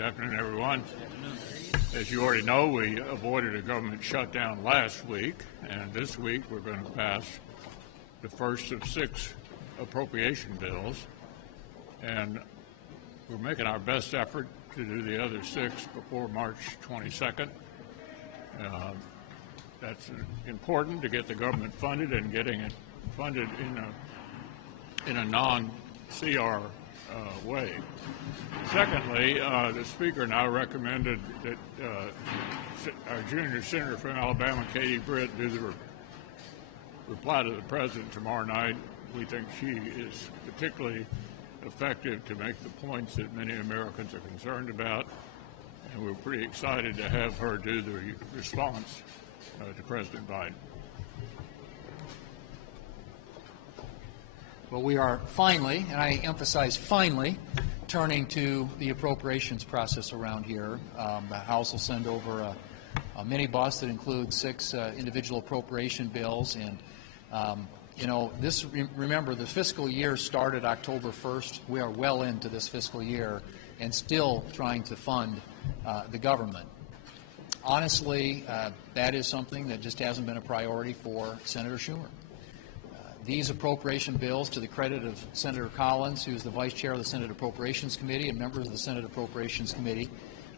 Good afternoon, everyone. As you already know, we avoided a government shutdown last week, and this week we're going to pass the first of 6 appropriation bills, and we're making our best effort to do the other 6 before March 22nd. That's important to get the government funded and getting it funded in a non-CR way. Secondly, the Speaker now recommended that our junior senator from Alabama, Katie Britt, do the reply to the President tomorrow night. We think she is particularly effective to make the points that many Americans are concerned about, and we're pretty excited to have her do the response to President Biden. Well, we are finally, and I emphasize finally, turning to the appropriations process around here. The House will send over a minibus that includes 6 individual appropriation bills, and remember, the fiscal year started October 1st. We are well into this fiscal year and still trying to fund the government. Honestly, that is something that just hasn't been a priority for Senator Schumer. These appropriation bills, to the credit of Senator Collins, who is the vice chair of the Senate Appropriations Committee, and members of the Senate Appropriations Committee,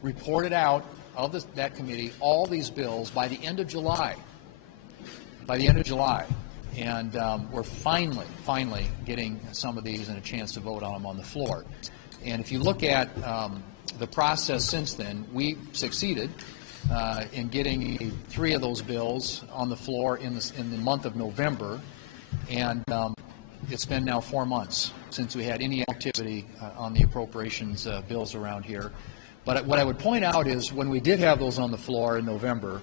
reported out of that committee all these bills by the end of July. And we're finally getting some of these and a chance to vote on them on the floor. And if you look at the process since then, we succeeded in getting 3 of those bills on the floor in the month of November, and it's been now 4 months since we had any activity on the appropriations bills around here. But what I would point out is when we did have those on the floor in November,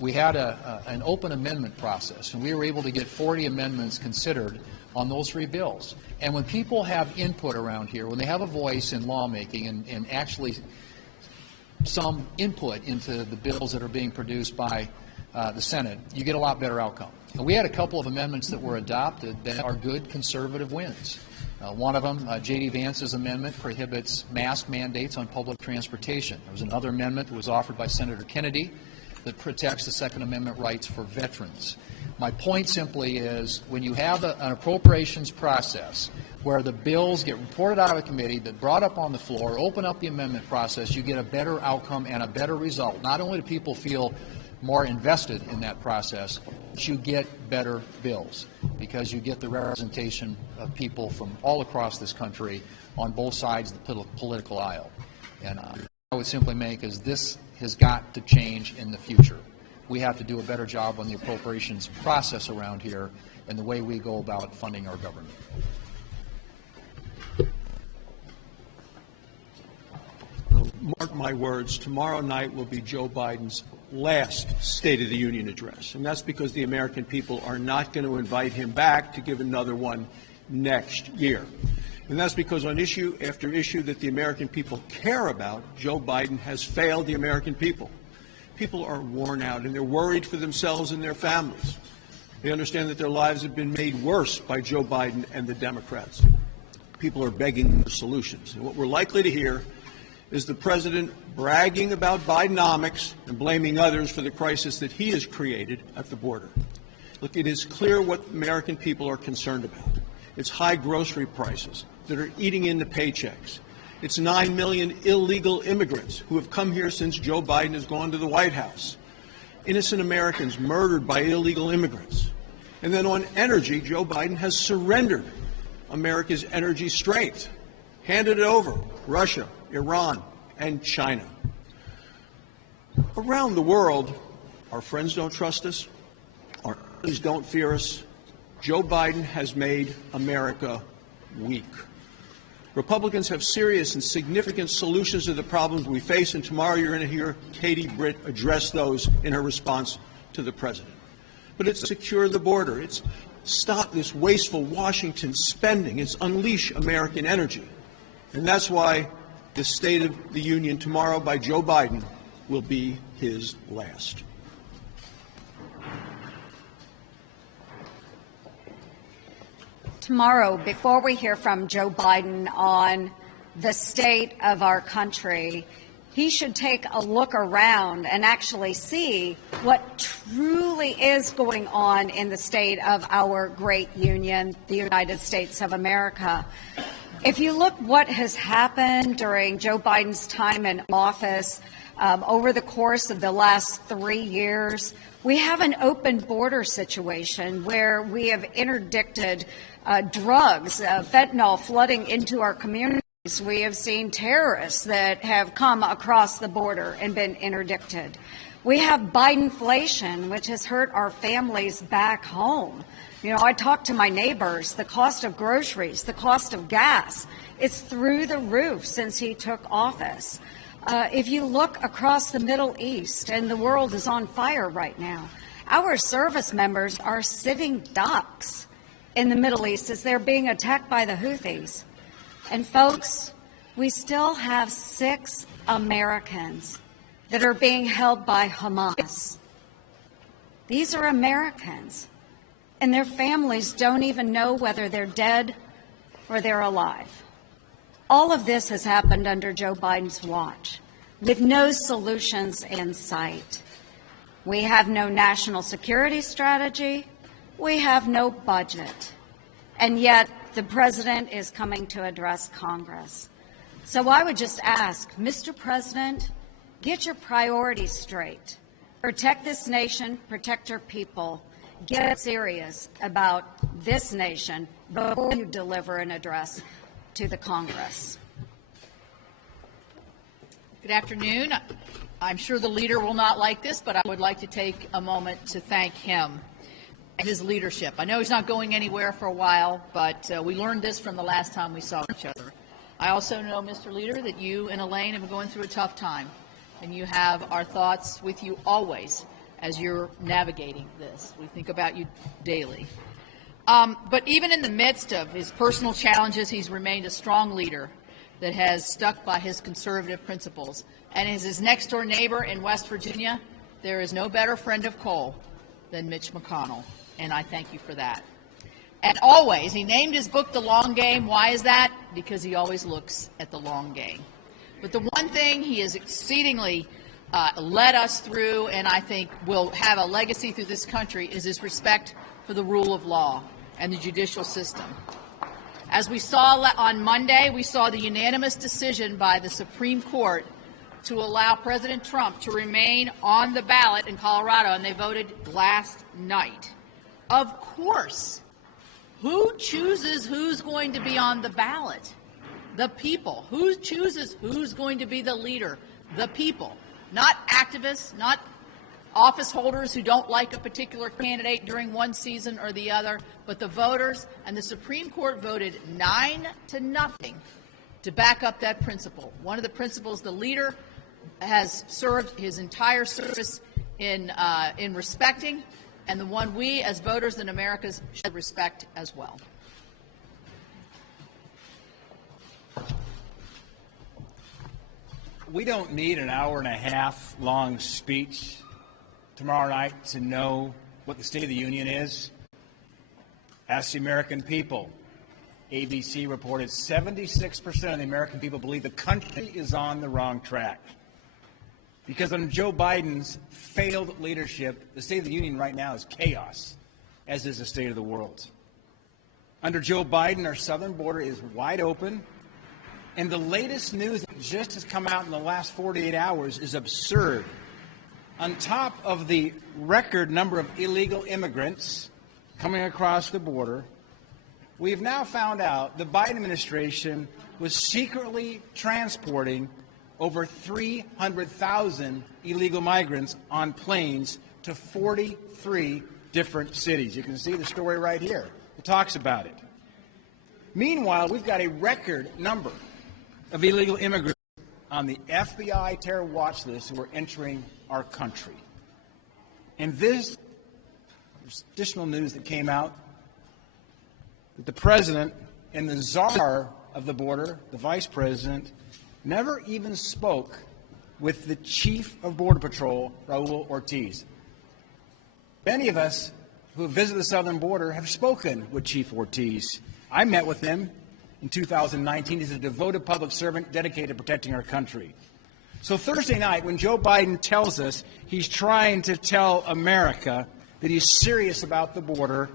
we had an open amendment process, and we were able to get 40 amendments considered on those 3 bills. And when people have input around here, when they have a voice in lawmaking and actually some input into the bills that are being produced by the Senate, you get a lot better outcome. And we had a couple of amendments that were adopted that are good conservative wins. One of them, J.D. Vance's amendment, prohibits mask mandates on public transportation. There was another amendment that was offered by Senator Kennedy that protects the Second Amendment rights for veterans. My point simply is when you have an appropriations process where the bills get reported out of the committee, that brought up on the floor, open up the amendment process, you get a better outcome and a better result. Not only do people feel more invested in that process, but you get better bills because you get the representation of people from all across this country on both sides of the political aisle. And I would simply make is this has got to change in the future. We have to do a better job on the appropriations process around here and the way we go about funding our government. Mark my words, tomorrow night will be Joe Biden's last State of the Union address, and that's because the American people are not going to invite him back to give another one next year. And that's because on issue after issue that the American people care about, Joe Biden has failed the American people. People are worn out, and they're worried for themselves and their families. They understand that their lives have been made worse by Joe Biden and the Democrats. People are begging for solutions. And what we're likely to hear is the president bragging about Bidenomics and blaming others for the crisis that he has created at the border. Look, it is clear what American people are concerned about. It's high grocery prices that are eating into paychecks. It's 9 million illegal immigrants who have come here since Joe Biden has gone to the White House. Innocent Americans murdered by illegal immigrants. And then on energy, Joe Biden has surrendered America's energy strength, handed it over Russia, Iran, and China. Around the world, our friends don't trust us, our enemies don't fear us. Joe Biden has made America weak. Republicans have serious and significant solutions to the problems we face, and tomorrow you're going to hear Katie Britt address those in her response to the president. But it's secure the border. It's stop this wasteful Washington spending. It's unleash American energy. And that's why the State of the Union tomorrow by Joe Biden will be his last. Tomorrow, before we hear from Joe Biden on the state of our country, he should take a look around and actually see what truly is going on in the state of our great union, the United States of America. If you look what has happened during Joe Biden's time in office over the course of the last 3 years, we have an open border situation where we have interdicted drugs, fentanyl flooding into our communities. We have seen terrorists that have come across the border and been interdicted. We have Bidenflation, which has hurt our families back home. You know, I talk to my neighbors, the cost of groceries, the cost of gas, it's through the roof since he took office. If you look across the Middle East, and the world is on fire right now, our service members are sitting ducks in the Middle East as they're being attacked by the Houthis. And folks, we still have 6 Americans that are being held by Hamas. These are Americans, and their families don't even know whether they're dead or they're alive. All of this has happened under Joe Biden's watch, with no solutions in sight. We have no national security strategy. We have no budget. And yet, the president is coming to address Congress. So I would just ask, Mr. President, get your priorities straight. Protect this nation, protect your people. Get serious about this nation before you deliver an address to the Congress. Good afternoon. I'm sure the leader will not like this, but I would like to take a moment to thank him and his leadership. I know he's not going anywhere for a while, but we learned this from the last time we saw each other. I also know, Mr. Leader, that you and Elaine have been going through a tough time, and you have our thoughts with you always as you're navigating this. We think about you daily. But even in the midst of his personal challenges, he's remained a strong leader that has stuck by his conservative principles. And as his next-door neighbor in West Virginia, there is no better friend of coal than Mitch McConnell, and I thank you for that. And always, he named his book The Long Game. Why is that? Because he always looks at the long game. But the one thing he has exceedingly led us through, and I think will have a legacy through this country, is his respect for the rule of law and the judicial system. As we saw on Monday, we saw the unanimous decision by the Supreme Court to allow President Trump to remain on the ballot in Colorado, and they voted last night. Of course, who chooses who's going to be on the ballot? The people. Who chooses who's going to be the leader? The people. Not activists, not office holders who don't like a particular candidate during one season or the other, but the voters. And the Supreme Court voted 9-0 to back up that principle. One of the principles the leader has served his entire service in respecting, and the one we as voters in America should respect as well. We don't need an hour-and-a-half long speech tomorrow night to know what the State of the Union is. Ask the American people. ABC reported 76% of the American people believe the country is on the wrong track. Because under Joe Biden's failed leadership, the State of the Union right now is chaos, as is the state of the world. Under Joe Biden, our southern border is wide open, and the latest news that just has come out in the last 48 hours is absurd. On top of the record number of illegal immigrants coming across the border, we've now found out the Biden administration was secretly transporting over 300,000 illegal migrants on planes to 43 different cities. You can see the story right here. It talks about it. Meanwhile, we've got a record number of illegal immigrants on the FBI terror watch list who are entering our country. And this additional news that came out that the president and the czar of the border, the vice president, never even spoke with the chief of Border Patrol, Raul Ortiz. Many of us who have visited the southern border have spoken with Chief Ortiz. I met with him in 2019. He's a devoted public servant dedicated to protecting our country. So Thursday night, when Joe Biden tells us he's trying to tell America that he's serious about the border,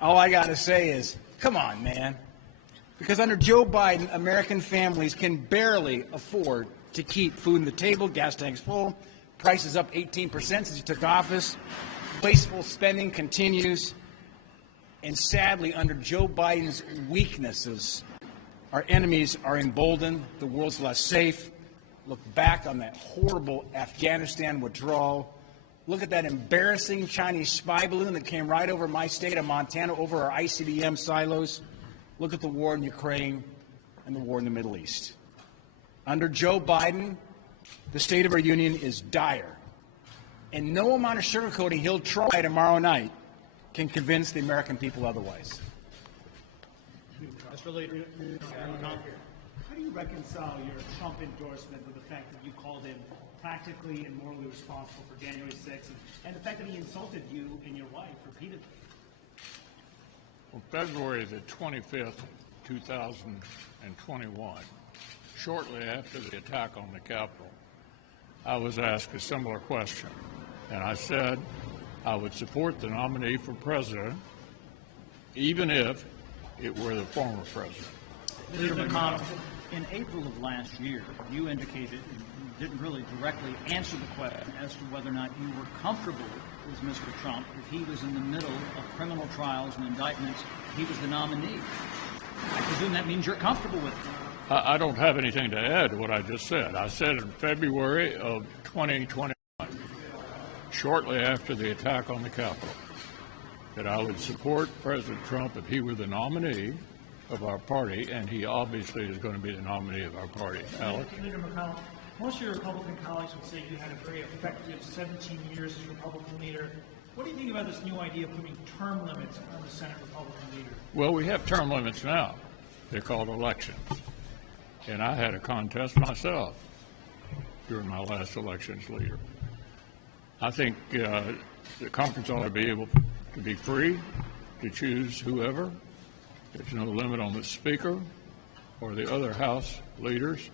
all I got to say is, come on, man. Because under Joe Biden, American families can barely afford to keep food on the table, gas tanks full, prices up 18% since he took office, wasteful spending continues, and sadly, under Joe Biden's weaknesses, our enemies are emboldened, the world's less safe. Look back on that horrible Afghanistan withdrawal. Look at that embarrassing Chinese spy balloon that came right over my state of Montana, over our ICBM silos. Look at the war in Ukraine and the war in the Middle East. Under Joe Biden, the state of our union is dire. And no amount of sugarcoating he'll try tomorrow night can convince the American people otherwise. Mr. Leader, how do you reconcile your Trump endorsement with the fact that you called him practically and morally responsible for January 6th and the fact that he insulted you and your wife repeatedly? Well, February the 25th, 2021, shortly after the attack on the Capitol, I was asked a similar question, and I said I would support the nominee for president even if it were the former president. Mr. McConnell, in April of last year, you indicated, you didn't really directly answer the question as to whether or not you were comfortable with Mr. Trump if he was in the middle of criminal trials and indictments, he was the nominee. I presume that means you're comfortable with it. I don't have anything to add to what I just said. I said in February of 2021, shortly after the attack on the Capitol, that I would support President Trump if he were the nominee of our party, and he obviously is going to be the nominee of our party. Alex? Leader McConnell, most of your Republican colleagues would say you had a very effective 17 years as Republican leader. What do you think about this new idea of putting term limits on the Senate Republican leader? Well, we have term limits now. They're called elections. And I had a contest myself during my last election as leader. I think the conference ought to be able to be free to choose whoever. There's no limit on the speaker or the other House leaders.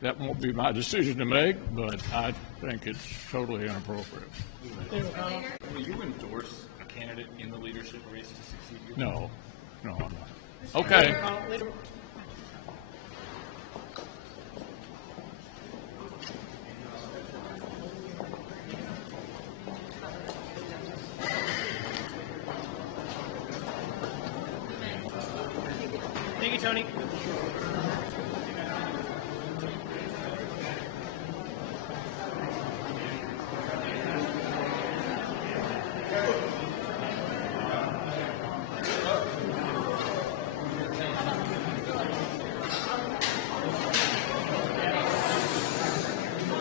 That won't be my decision to make, but I think it's totally inappropriate. Will you endorse a candidate in the leadership race to succeed you? No, I'm not. Okay. Thank you, Tony.